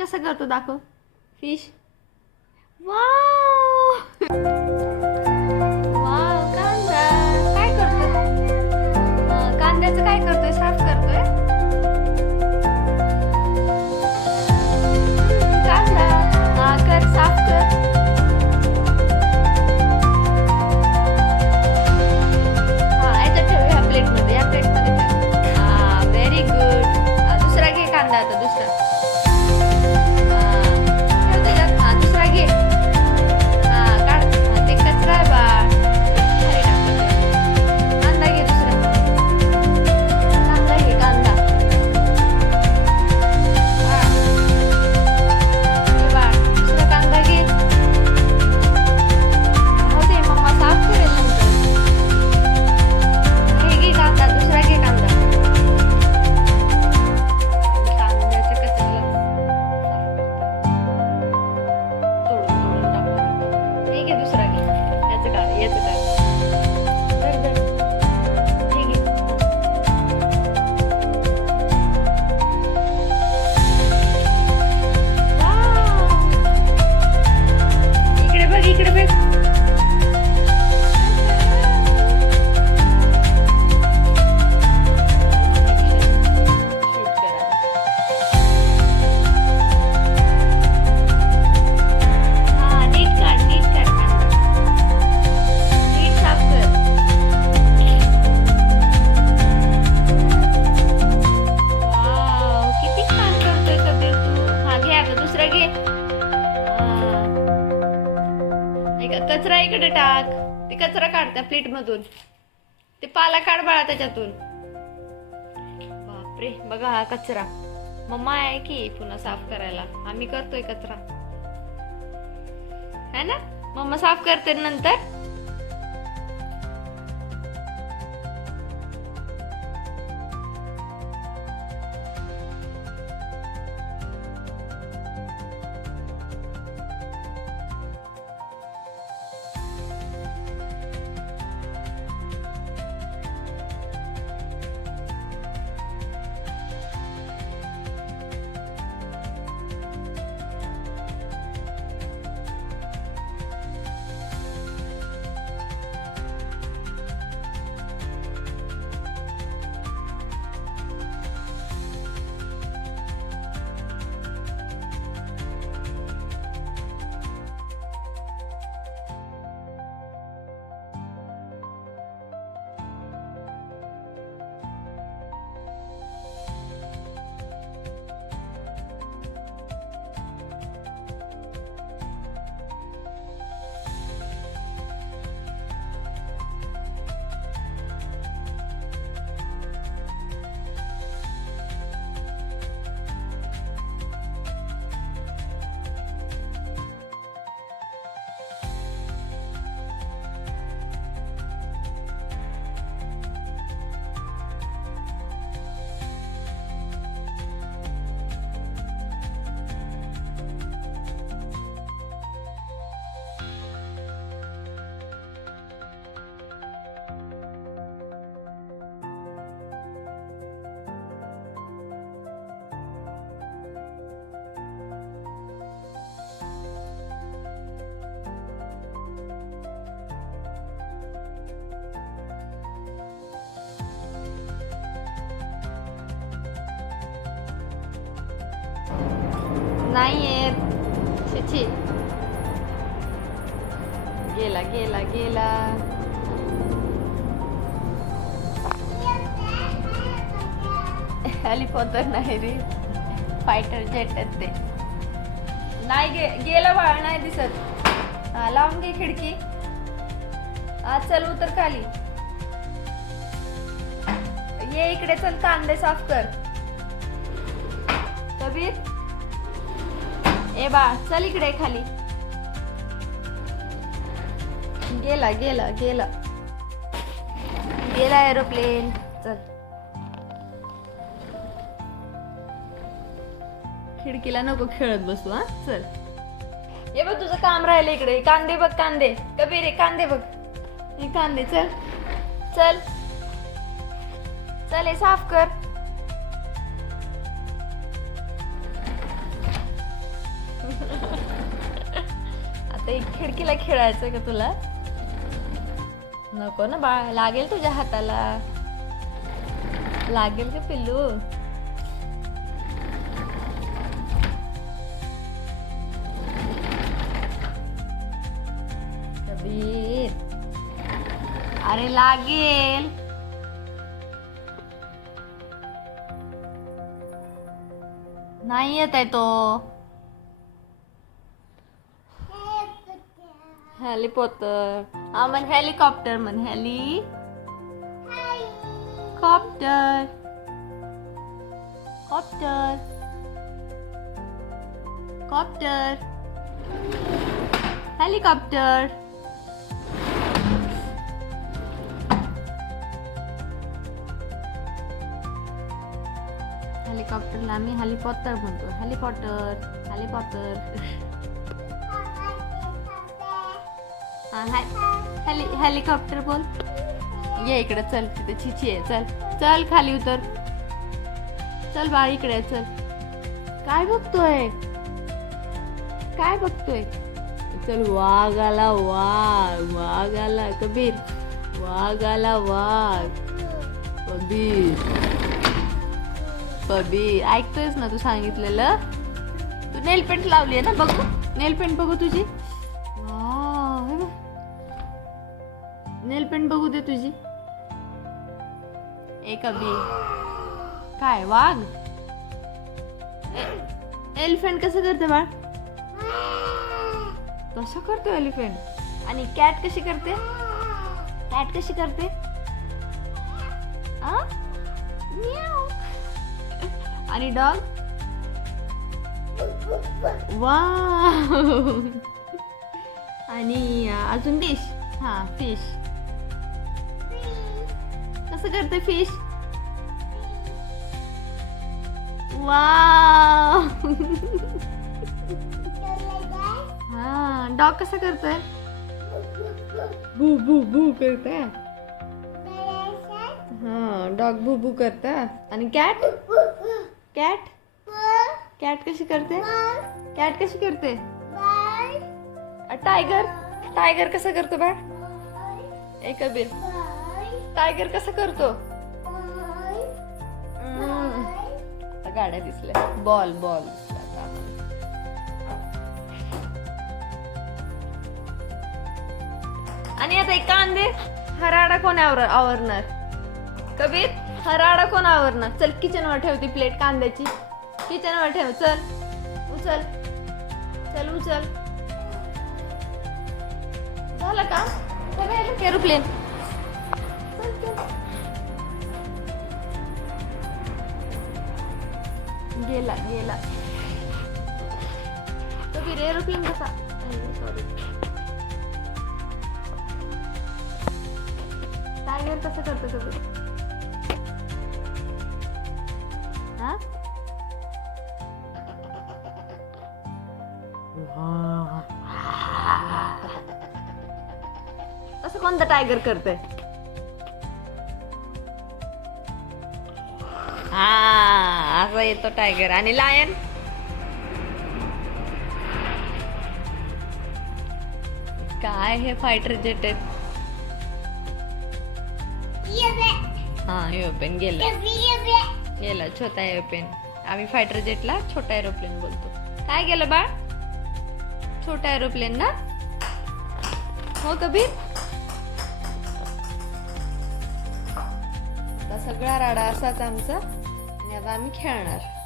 कसा करतो दाखव. फिश वा कचरा इकडे टाक. ते कचरा काढत्या प्लेट मधून. ते पाला काढ बाळा त्याच्यातून. बापरे बघा हा कचरा. मम्मा आहे की पुन्हा साफ करायला. आम्ही करतोय कचरा. है ना? मम्मा साफ करते नंतर. नाही येत छिछी. गेला गेला गेला. हेलिकॉप्टर नाही रे. फायटर जेट आहेत ते. नाही गे गेला बाळ नाही दिसत. हा लावून घे खिडकी. हा चल उतर खाली. ये इकडे चल कांदे साफ कर. कबीर? ए बा चल इकडे खाली. गेला गेला गेला. गेला एरोप्लेन चल. खिडकीला नको खेळत बसू हा? चल. हे बघ तुझं काम राहिलं इकडे. कांदे बघ कांदे. कबीर रे कांदे बघ. हे कांदे चल. चल. चल हे साफ कर. ते खिडकीला खेळायचं का तुला? नको ना बाळ लागेल तुझ्या हाताला. लागेल का पिल्लू? कबीर अरे लागेल. नाही येत आहे तो. हेलिकॉप्टर. हा म्हण हेलिकॉप्टर म्हण heli. Copter. Copter. Copter. Helicopter. हेलिकॉप्टरला आम्ही हेलिकॉप्टर म्हणतो. Helicopter helicopter. Hi. Heli helicopter बोल. ये इकडे चल तिथे. चिची आहे चल. चल खाली उतर. चल बाळ इकडे चल. काय बघतोय? काय बघतोय? चल वाघ आला वाघ वाघ आला कबीर वाघ आला वाघ. कबीर कबीर. ऐकतोयस ना तू सांगितलेलं? तू नेल पेंट लावली आहे ना बघू. नेल पेंट बघू तुझी. नेल पेंट बघू दे तुझी. एक अबी काय वाघ? एलिफंट कसं करते बाळ? तसं करतो एलिफंट आणि कॅट कशी करते? कॅट कशी करते? आणि डॉग वा आणि अजून डिश हा फिश कसं करते फिश वा हा डॉग कसं करतोय? भू भू भू करतोय. हा डॉग भू भू करता आणि कॅट कॅट कॅट कशी करते कॅट कशी करते टायगर टायगर कसं करतो बा? एक अबीर. टायगर कसं करतो. आता गाड्या दिसल्या. Ball ball. आणि आता एक कांदे. हराडा कोण आवर आवरणार? कबीर हराडा कोण आवरणार? चल किचनवर ठेव ती प्लेट कांद्याची. किचनवर ठेव चल. उचल. चल उचल. झालं का? एरोप्लेन गेला गेला. कबीर एरोप्लेन कसा? सॉरी टायगर कसं करतो कबीर हा? असं कोणतं टायगर करतंय? हा असं येतो टायगर आणि लायन काय हे फायटर जेट आहेत? हा एरोप्लेन गेला. गेला छोटा एरोप्लेन आम्ही फायटर जेटला छोटा एरोप्लेन बोलतो. काय गेलं बाळ? छोटा एरोप्लेन ना? हो कबीर? आता सगळा राडा असाच आमचा. आणि आम्ही खेळणार.